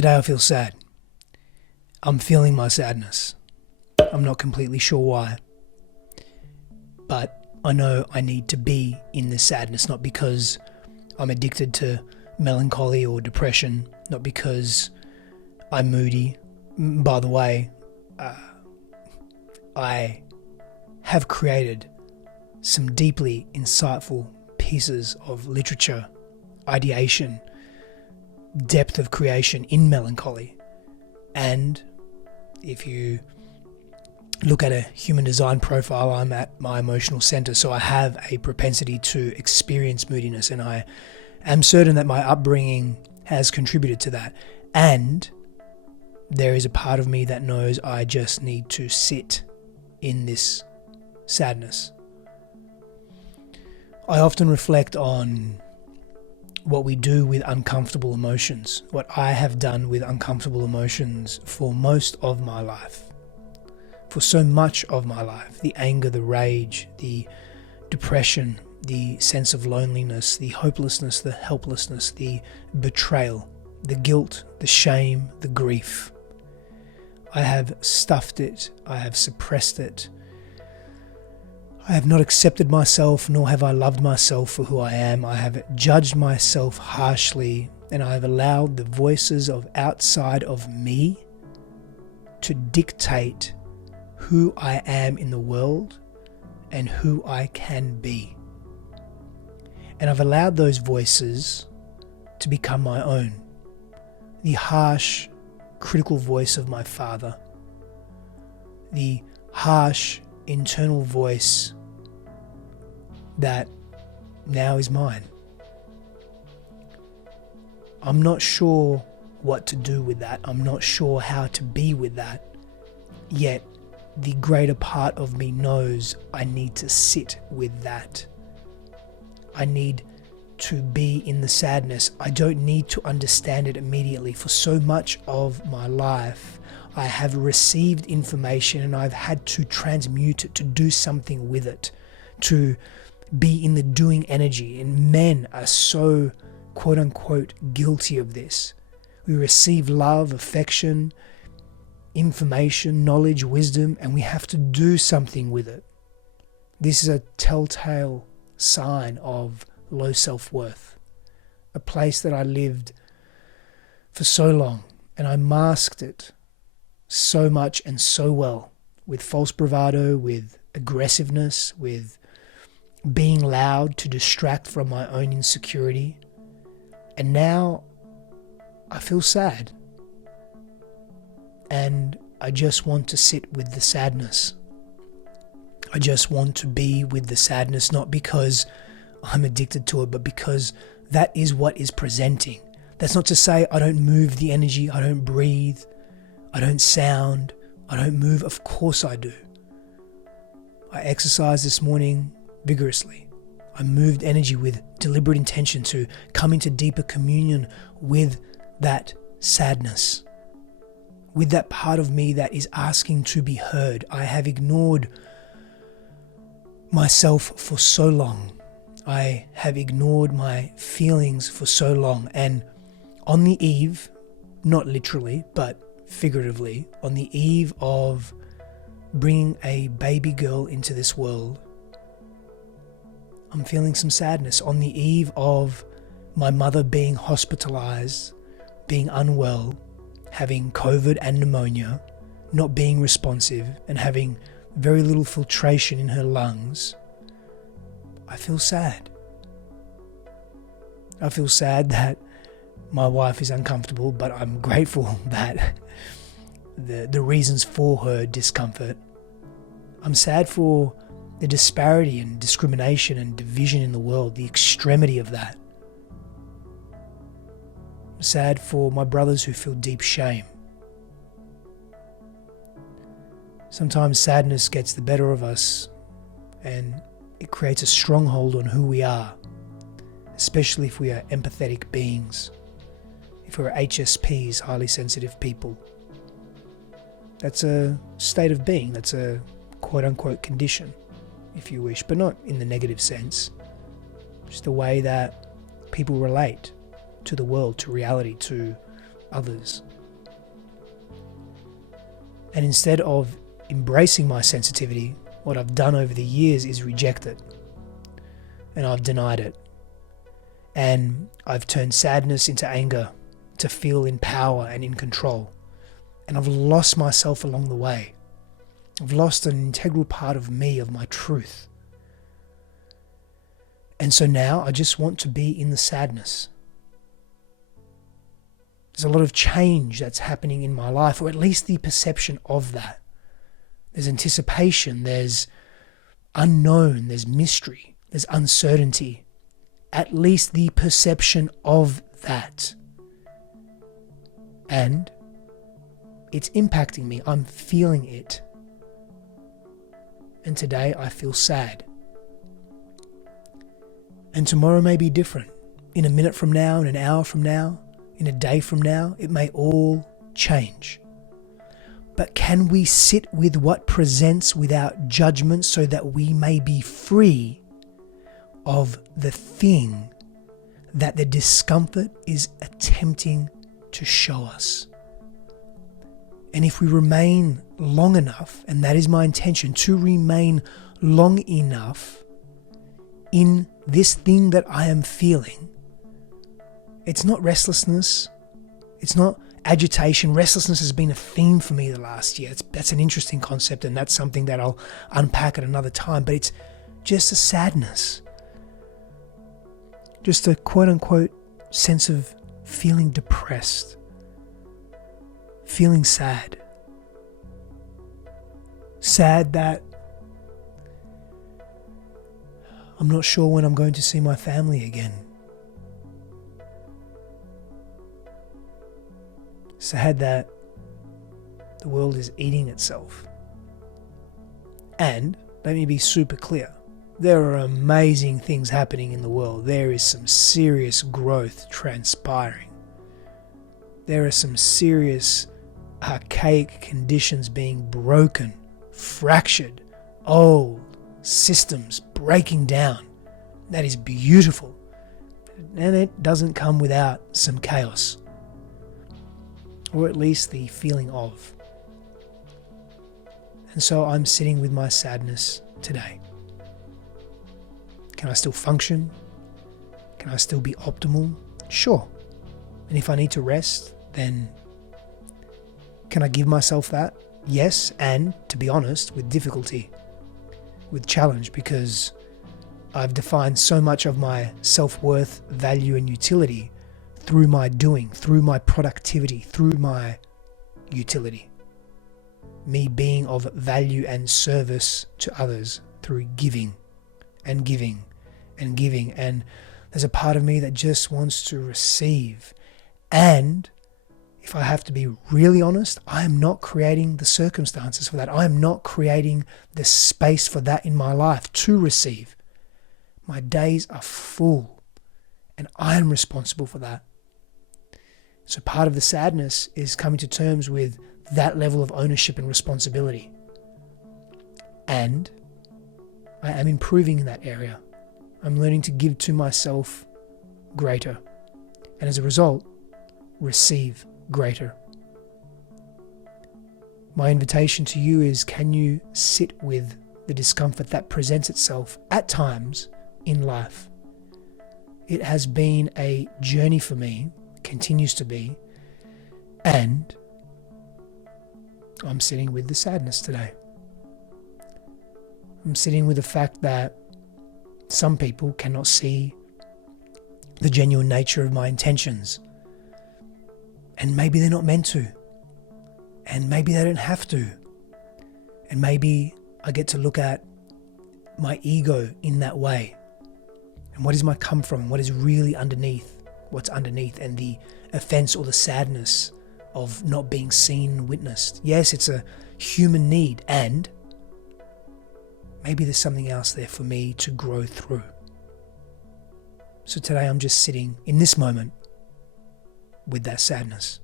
Today I feel sad. I'm feeling my sadness. I'm not completely sure why. But I know I need to be in this sadness, not because I'm addicted to melancholy or depression, not because I'm moody. By the way, I have created some deeply insightful pieces of literature, ideation, depth of creation in melancholy. And if you look at a human design profile, I'm at my emotional center, so I have a propensity to experience moodiness, and I am certain that my upbringing has contributed to that. And there is a part of me that knows I just need to sit in this sadness. I often reflect on what we do with uncomfortable emotions, what I have done with uncomfortable emotions for most of my life, for so much of my life. The anger, the rage, the depression, the sense of loneliness, the hopelessness, the helplessness, the betrayal, the guilt, the shame, the grief. I have stuffed it, I have suppressed it. I have not accepted myself, nor have I loved myself for who I am. I have judged myself harshly, and I have allowed the voices of outside of me to dictate who I am in the world and who I can be. And I've allowed those voices to become my own. The harsh, critical voice of my father, the harsh, internal voice that now is mine. I'm not sure what to do with that. I'm not sure how to be with that. Yet the greater part of me knows I need to sit with that. I need to be in the sadness. I don't need to understand it immediately. For so much of my life, I have received information and I've had to transmute it, to do something with it, to be in the doing energy. And men are so quote unquote guilty of this. We receive love, affection, information, knowledge, wisdom, and we have to do something with it. This is a telltale sign of low self-worth, a place that I lived for so long, and I masked it so much and so well with false bravado, with aggressiveness, with being loud to distract from my own insecurity. And now I feel sad. And I just want to sit with the sadness. I just want to be with the sadness, not because I'm addicted to it, but because that is what is presenting. That's not to say I don't move the energy, I don't breathe, I don't sound, I don't move. Of course I do. I exercised this morning vigorously. I moved energy with deliberate intention to come into deeper communion with that sadness, with that part of me that is asking to be heard. I have ignored myself for so long. I have ignored my feelings for so long. And on the eve, not literally, but figuratively, on the eve of bringing a baby girl into this world, I'm feeling some sadness. On the eve of my mother being hospitalized, being unwell, having COVID and pneumonia, not being responsive, and having very little filtration in her lungs, I feel sad. I feel sad that my wife is uncomfortable, but I'm grateful that the reasons for her discomfort. I'm sad for the disparity and discrimination and division in the world, the extremity of that. I'm sad for my brothers who feel deep shame. Sometimes sadness gets the better of us and it creates a stronghold on who we are, especially if we are empathetic beings, if we're HSPs, highly sensitive people. That's a state of being, that's a quote-unquote condition, if you wish, but not in the negative sense. Just the way that people relate to the world, to reality, to others. And instead of embracing my sensitivity, what I've done over the years is reject it. And I've denied it. And I've turned sadness into anger to feel in power and in control. And I've lost myself along the way. I've lost an integral part of me, of my truth. And so now I just want to be in the sadness. There's a lot of change that's happening in my life, or at least the perception of that. There's anticipation, there's unknown, there's mystery, there's uncertainty. At least the perception of that. And it's impacting me. I'm feeling it. And today I feel sad. And tomorrow may be different. In a minute from now, in an hour from now, in a day from now, it may all change. But can we sit with what presents without judgment so that we may be free of the thing that the discomfort is attempting to show us? And if we remain long enough, and that is my intention, to remain long enough in this thing that I am feeling, it's not restlessness, it's not agitation. Restlessness has been a theme for me the last year. That's an interesting concept, and that's something that I'll unpack at another time, but it's just a sadness. Just a quote-unquote sense of feeling depressed, feeling sad. Sad that I'm not sure when I'm going to see my family again. Sad that the world is eating itself. And let me be super clear. There are amazing things happening in the world. There is some serious growth transpiring. There are some serious archaic conditions being broken, fractured, old systems breaking down. That is beautiful. And it doesn't come without some chaos. Or at least the feeling of. And so I'm sitting with my sadness today. Can I still function? Can I still be optimal? Sure. And if I need to rest, then can I give myself that? Yes, and to be honest, with difficulty, with challenge, because I've defined so much of my self-worth, value, and utility through my doing, through my productivity, through my utility. Me being of value and service to others through giving and giving and giving. And there's a part of me that just wants to receive. And if I have to be really honest, I am not creating the circumstances for that. I am not creating the space for that in my life to receive. My days are full, and I am responsible for that. So part of the sadness is coming to terms with that level of ownership and responsibility. And I am improving in that area. I'm learning to give to myself greater. And as a result, receive greater. My invitation to you is, can you sit with the discomfort that presents itself at times in life? It has been a journey for me, continues to be, and I'm sitting with the sadness today. I'm sitting with the fact that some people cannot see the genuine nature of my intentions. And maybe they're not meant to. And maybe they don't have to. And maybe I get to look at my ego in that way. And what is my come from? What is really underneath? What's underneath? And the offense or the sadness of not being seen and witnessed. Yes, it's a human need, and maybe there's something else there for me to grow through. So today I'm just sitting in this moment with that sadness.